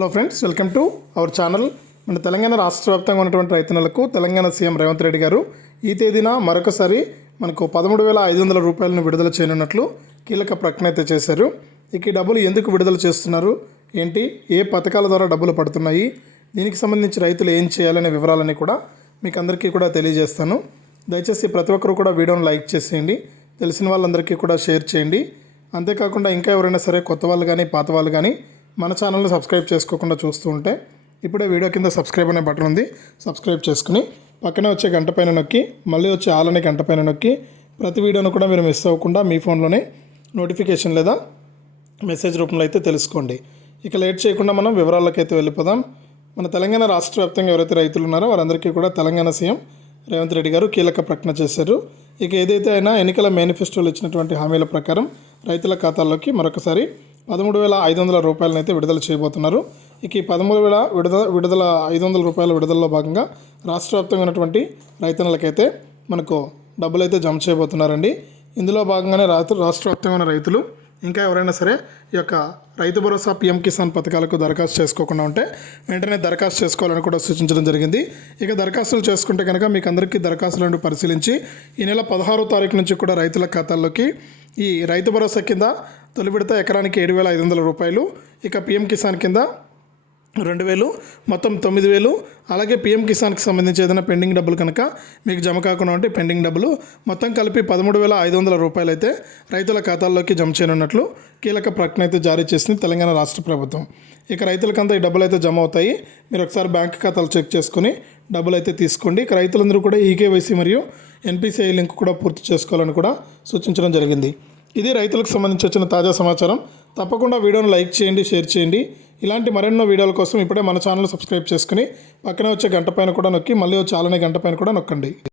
Hello friends welcome to our channel మన తెలంగాణ రాష్ట్ర వ్యాప్తంగా ఉన్నటువంటి రైతన్నలకు తెలంగాణ సీఎం రేవంత్ రెడ్డి గారు ఈ తేదీన మరొకసారి మనకు పదమూడు వేల ఐదు వందల రూపాయలను విడుదల చేయనున్నట్లు కీలక ప్రకటన అయితే చేశారు. ఇక ఈ డబ్బులు ఎందుకు విడుదల చేస్తున్నారు? ఏంటి? ఏ పథకాల ద్వారా డబ్బులు పడుతున్నాయి? దీనికి సంబంధించి రైతులు ఏం చేయాలనే వివరాలని కూడా మీకు అందరికీ కూడా తెలియజేస్తాను. దయచేసి ప్రతి ఒక్కరు కూడా వీడియోని లైక్ చేసేయండి. తెలిసిన వాళ్ళందరికీ కూడా షేర్ చేయండి. అంతేకాకుండా ఇంకా ఎవరైనా సరే కొత్త వాళ్ళు కానీ పాత వాళ్ళు కానీ మన ఛానల్ని సబ్స్క్రైబ్ చేసుకోకుండా చూస్తూ ఉంటే ఇప్పుడే వీడియో కింద సబ్స్క్రైబ్ అనే బటన్ ఉంది. సబ్స్క్రైబ్ చేసుకుని పక్కనే వచ్చే గంట పైన నొక్కి మళ్ళీ వచ్చే ఆల్ అనే గంట పైన నొక్కి ప్రతి వీడియోను కూడా మీరు మిస్ అవ్వకుండా మీ ఫోన్లోనే నోటిఫికేషన్ లేదా మెసేజ్ రూపంలో అయితే తెలుసుకోండి. ఇక లేట్ చేయకుండా మనం వివరాలకైతే వెళ్ళిపోదాం. మన తెలంగాణ రాష్ట్ర వ్యాప్తంగా ఎవరైతే రైతులు ఉన్నారో వారందరికీ కూడా తెలంగాణ సీఎం రేవంత్ రెడ్డి గారు కీలక ప్రకటన చేశారు. ఇక ఏదైతే అయినా ఎన్నికల మేనిఫెస్టోలో ఇచ్చినటువంటి హామీల ప్రకారం రైతుల ఖాతాల్లోకి మరొకసారి పదమూడు వేల ఐదు వందల రూపాయలనైతే విడుదల చేయబోతున్నారు. ఇక ఈ పదమూడు వేల విడుదల విడుదల ఐదు వందల రూపాయల విడుదలలో భాగంగా రాష్ట్ర వ్యాప్తంగా ఉన్నటువంటి రైతన్నలకైతే మనకు డబ్బులు అయితే జమ చేయబోతున్నారండి. ఇందులో భాగంగానే రాత్రి రాష్ట్ర వ్యాప్తంగా ఉన్న రైతులు ఇంకా ఎవరైనా సరే ఈ యొక్క రైతు భరోసా పిఎం కిసాన్ పథకాలకు దరఖాస్తు చేసుకోకుండా ఉంటే వెంటనే దరఖాస్తు చేసుకోవాలని కూడా సూచించడం జరిగింది. ఇక దరఖాస్తులు చేసుకుంటే కనుక మీకు అందరికీ దరఖాస్తులను పరిశీలించి ఈ నెల పదహారో తారీఖు నుంచి కూడా రైతుల ఖాతాల్లోకి ఈ రైతు భరోసా కింద తొలి విడత ఎకరానికి ఏడు వేల ఐదు వందల రూపాయలు. ఇక పిఎం కిసాన్ కింద రెండు వేలు మొత్తం తొమ్మిది వేలు. అలాగే పిఎం కిసాన్కి సంబంధించి ఏదైనా పెండింగ్ డబ్బులు కనుక మీకు జమ కాకుండా ఉంటే పెండింగ్ డబ్బులు. మొత్తం కలిపి పదమూడు వేల ఐదు వందల రూపాయలు అయితే రైతుల ఖాతాల్లోకి జమ చేయనున్నట్లు కీలక ప్రకటన అయితే జారీ చేసింది తెలంగాణ రాష్ట్ర ప్రభుత్వం. ఇక రైతులకంతా ఈ డబ్బులు అయితే జమ అవుతాయి. మీరు ఒకసారి బ్యాంక్ ఖాతాలు చెక్ చేసుకుని డబ్బులు అయితే తీసుకోండి. ఇక రైతులందరూ కూడా ఈకేవైసీ మరియు ఎన్పిసిఐ లింక్ కూడా పూర్తి చేసుకోవాలని కూడా సూచించడం జరిగింది. ఇది రైతులకు సంబంధించి వచ్చిన తాజా సమాచారం. తప్పకుండా వీడియోను లైక్ చేయండి షేర్ చేయండి. ఇలాంటి మరెన్నో వీడియోల కోసం ఇప్పుడే మన ఛానల్ సబ్స్క్రైబ్ చేసుకుని పక్కనే వచ్చే గంట పైన కూడా నొక్కి మళ్ళీ వచ్చే అలానే గంట పైన కూడా నొక్కండి.